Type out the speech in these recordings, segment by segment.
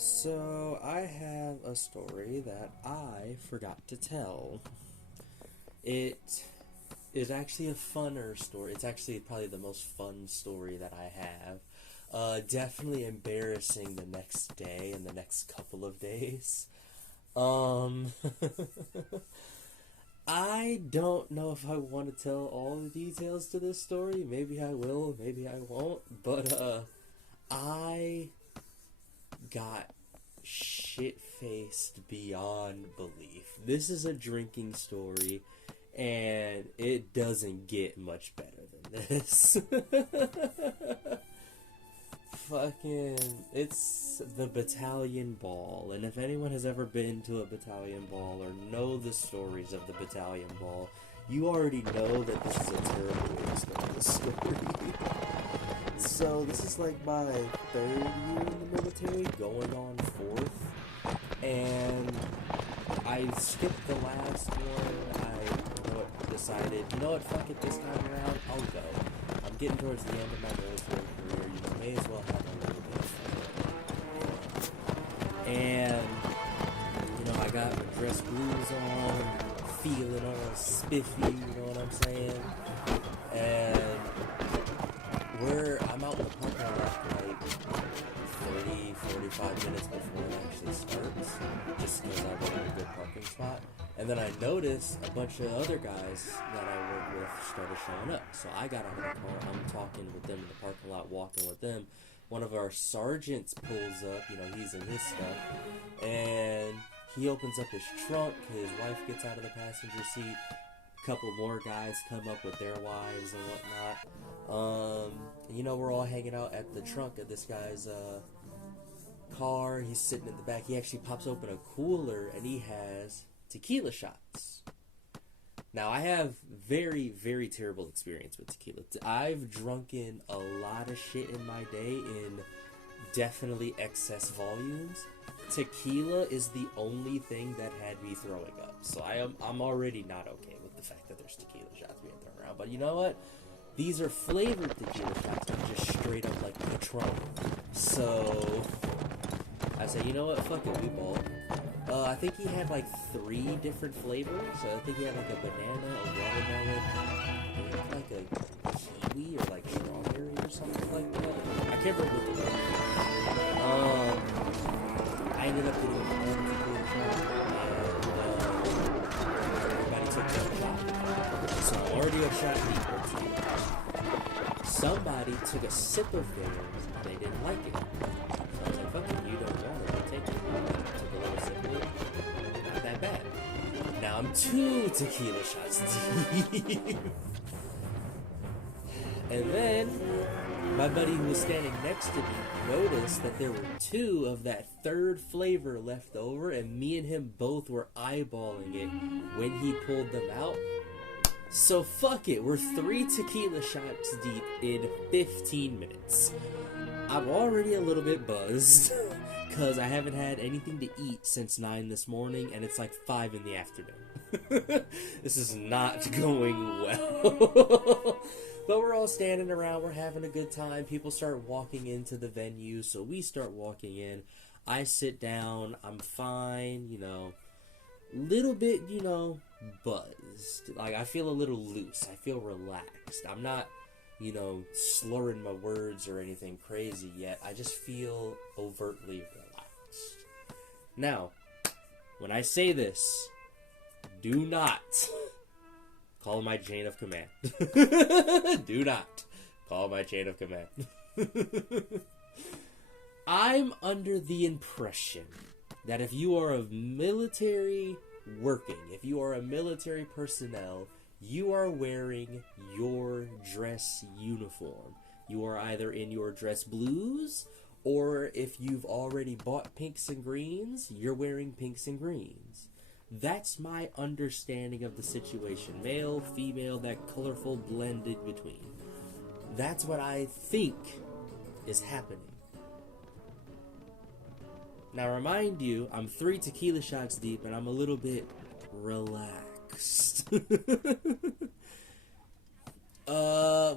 So, I have a story that I forgot to tell. It is actually a funner story. It's actually probably the most fun story that I have. Definitely embarrassing the next day and the next couple of days. Um, I don't know if I want to tell all the details to this story. Maybe I will, maybe I won't. But, I got shit-faced beyond belief. This is a drinking story, and it doesn't get much better than this. It's the battalion ball, and if anyone has ever been to a battalion ball or know the stories of the battalion ball, you already know that this is a terrible way to start the story. So this is like my third year in the military, going on fourth, and I skipped the last one. I decided, fuck it, this time around, I'll go. I'm getting towards the end of my military career, may as well have a little bit of fun. And, I got my dress blues on, feeling all spiffy, you know what I'm saying? And I'm out in the parking lot for like 30, 45 minutes before it actually starts, just because I wanted a good parking spot. And then I noticed a bunch of other guys that I work with started showing up. So I got out of the car, I'm talking with them in the parking lot, walking with them. One of our sergeants pulls up, he's in his stuff, and he opens up his trunk, his wife gets out of the passenger seat, a couple more guys come up with their wives and whatnot. We're all hanging out at the trunk of this guy's car. He's sitting in the back. He actually pops open a cooler, and he has tequila shots. Now, I have very, very terrible experience with tequila. I've drunken a lot of shit in my day in definitely excess volumes. Tequila is the only thing that had me throwing up. So I'm already not okay with the fact that there's tequila shots being thrown around. But you know what? These are flavored tequila shots, not just straight up like Patron. So I say, you know what? Fuck it, we ball. I think he had like 3 different flavors. I think he had like a banana, a watermelon, like a kiwi or like strawberry or something like that. I can't remember what it was. I ended up getting a tequila shot, and everybody took a shot. So I'm already a shot deep. Somebody took a sip of theirs and they didn't like it. So I was like, fuck it, you don't want it, I'll take it. Took a little sip of it. Not that bad. Now I'm 2 tequila shots deep. And then my buddy who was standing next to me noticed that there were 2 of that 3rd flavor left over, and me and him both were eyeballing it when he pulled them out. So fuck it, we're 3 tequila shots deep in 15 minutes. I'm already a little bit buzzed, because I haven't had anything to eat since 9 this morning, and it's like 5 in the afternoon. This is not going well. But we're all standing around, we're having a good time. People start walking into the venue, so we start walking in. I sit down, I'm fine, little bit, buzzed. Like, I feel a little loose, I feel relaxed. I'm not, slurring my words or anything crazy yet. I just feel overtly relaxed. Now, when I say this, do not call my chain of command. Do not call my chain of command. I'm under the impression that if you are a military working, if you are a military personnel, you are wearing your dress uniform. You are either in your dress blues, or if you've already bought pinks and greens, you're wearing pinks and greens. That's my understanding of the situation. Male, female, that colorful blended between. That's what I think is happening. Now, remind you, I'm 3 tequila shots deep and I'm a little bit relaxed.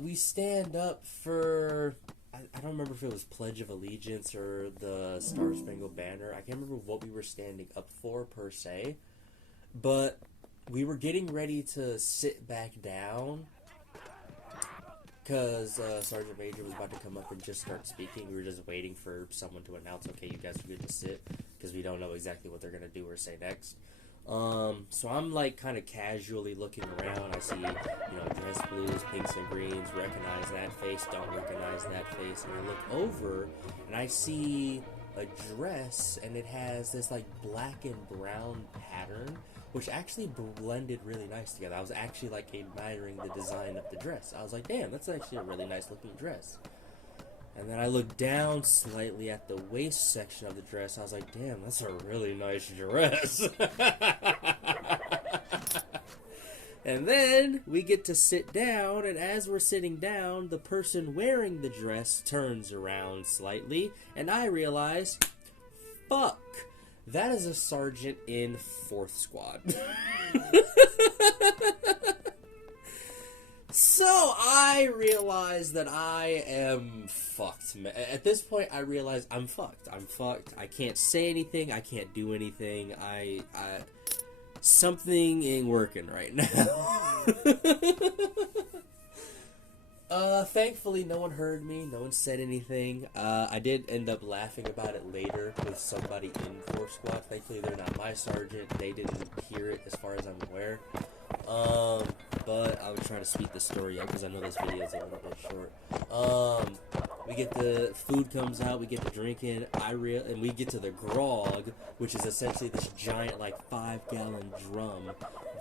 We stand up for, I I don't remember if it was Pledge of Allegiance or the Star Spangled Banner. I can't remember what we were standing up for per se, but we were getting ready to sit back down because Sergeant Major was about to come up and just start speaking. We were just waiting for someone to announce, okay, you guys are good to sit, because we don't know exactly what they're going to do or say next. So I'm like kind of casually looking around. I see, dress blues, pinks and greens, recognize that face, don't recognize that face. And I look over and I see a dress, and it has this like black and brown pattern, which actually blended really nice together. I was actually like admiring the design of the dress. I was like, damn, that's actually a really nice looking dress. And then I looked down slightly at the waist section of the dress. I was like, damn, that's a really nice dress. And then we get to sit down, and as we're sitting down, the person wearing the dress turns around slightly, and I realize, fuck, that is a sergeant in 4th Squad. So I realize that I am fucked. At this point, I realize I'm fucked. I can't say anything. I can't do anything. Something ain't working right now. Thankfully, no one heard me. No one said anything. I did end up laughing about it later with somebody in 4th Squad. Thankfully, they're not my sergeant. They didn't hear it, as far as I'm aware. But I would try to speed the story up because I know this video is a little bit short. We get the food comes out, we get to drinking, and we get to the grog, which is essentially this giant like 5-gallon drum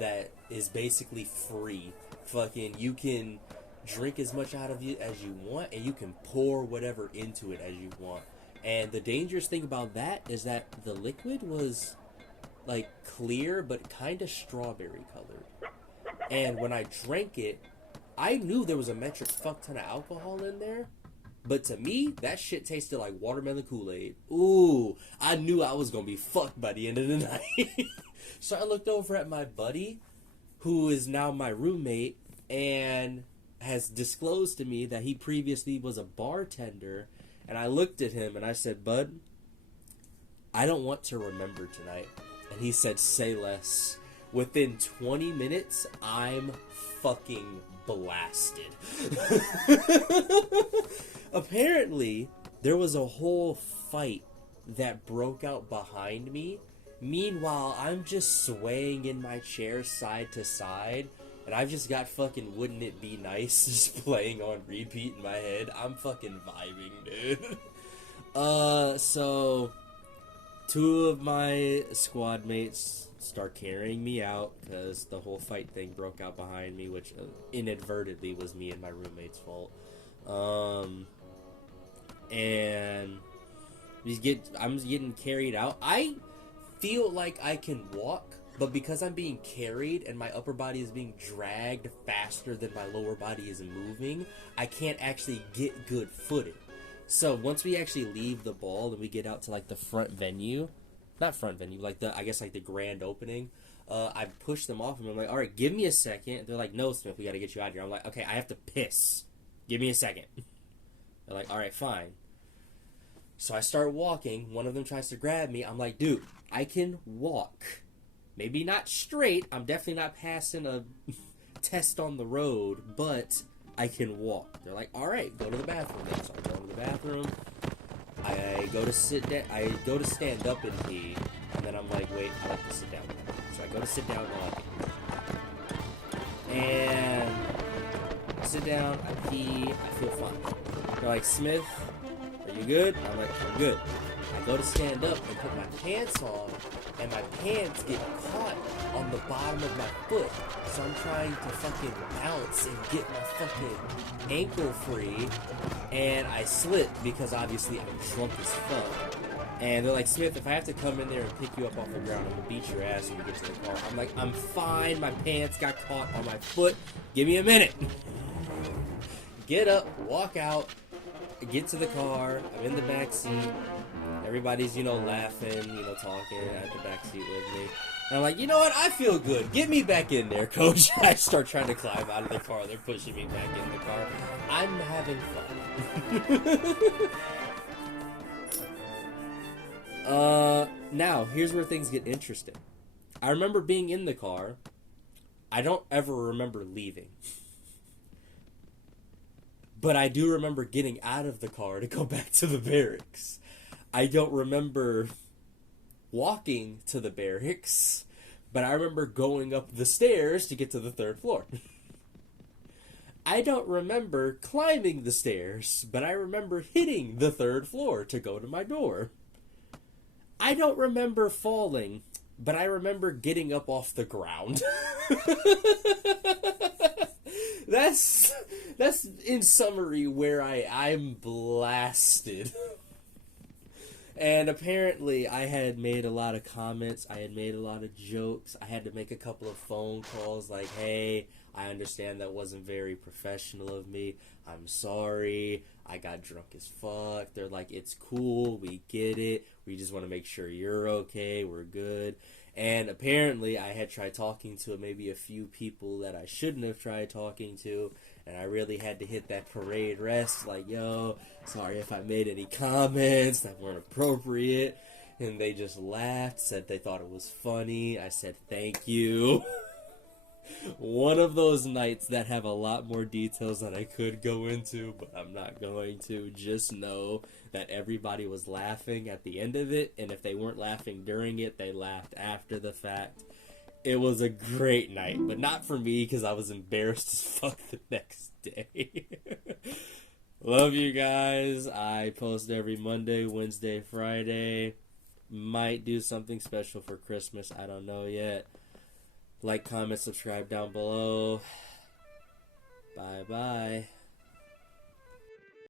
that is basically free. Fucking, you can drink as much out of it as you want, and you can pour whatever into it as you want. And the dangerous thing about that is that the liquid was like clear but kind of strawberry colored. And when I drank it, I knew there was a metric fuck ton of alcohol in there. But to me, that shit tasted like watermelon Kool-Aid. Ooh, I knew I was going to be fucked by the end of the night. So I looked over at my buddy, who is now my roommate, and has disclosed to me that he previously was a bartender. And I looked at him and I said, bud, I don't want to remember tonight. And he said, say less. Within 20 minutes, I'm fucking blasted. Apparently, there was a whole fight that broke out behind me. Meanwhile, I'm just swaying in my chair side to side, and I've just got fucking Wouldn't It Be Nice just playing on repeat in my head. I'm fucking vibing, dude. So 2 of my squad mates start carrying me out because the whole fight thing broke out behind me, which inadvertently was me and my roommate's fault. And I'm getting carried out. I feel like I can walk, but because I'm being carried and my upper body is being dragged faster than my lower body is moving, I can't actually get good footing. So once we actually leave the ball and we get out to like the front venue, not front venue, like the grand opening, I push them off and I'm like, all right, give me a second. They're like, no, Smith, we got to get you out of here. I'm like, okay, I have to piss. Give me a second. They're like, all right, fine. So I start walking. One of them tries to grab me. I'm like, dude, I can walk. Maybe not straight. I'm definitely not passing a test on the road, but I can walk. They're like, all right, go to the bathroom then. So I go to the bathroom. I go to sit down. I go to stand up and pee, and then I'm like, wait, I like to sit down. So I go to sit down and I sit down. I pee. I feel fine. They're like, Smith, are you good? I'm like, I'm good. I go to stand up and put my pants on, and my pants get caught on the bottom of my foot. So I'm trying to fucking bounce and get my fucking ankle free, and I slip because obviously I'm drunk as fuck. And they're like, Smith, if I have to come in there and pick you up off the ground, I'm gonna beat your ass when you get to the car. I'm like, I'm fine. My pants got caught on my foot. Give me a minute. Get up, walk out, get to the car. I'm in the back seat. Everybody's, laughing, talking at the back seat with me. And I'm like, you know what? I feel good. Get me back in there, coach. I start trying to climb out of the car. They're pushing me back in the car. I'm having fun. Now, here's where things get interesting. I remember being in the car. I don't ever remember leaving. But I do remember getting out of the car to go back to the barracks. I don't remember walking to the barracks, but I remember going up the stairs to get to the 3rd floor. I don't remember climbing the stairs, but I remember hitting the 3rd floor to go to my door. I don't remember falling, but I remember getting up off the ground. That's in summary where I'm blasted. And apparently I had made a lot of comments, I had made a lot of jokes, I had to make a couple of phone calls like, hey, I understand that wasn't very professional of me, I'm sorry, I got drunk as fuck. They're like, it's cool, we get it, we just want to make sure you're okay, we're good. And apparently I had tried talking to maybe a few people that I shouldn't have tried talking to, and I really had to hit that parade rest, like, yo, sorry if I made any comments that weren't appropriate. And they just laughed, said they thought it was funny. I said thank you. One of those nights that have a lot more details that I could go into, but I'm not going to. Just know that everybody was laughing at the end of it, and if they weren't laughing during it, they laughed after the fact. It was a great night, but not for me because I was embarrassed as fuck the next day. Love you guys. I post every Monday, Wednesday, Friday. Might do something special for Christmas. I don't know yet. Like, comment, subscribe down below. Bye-bye.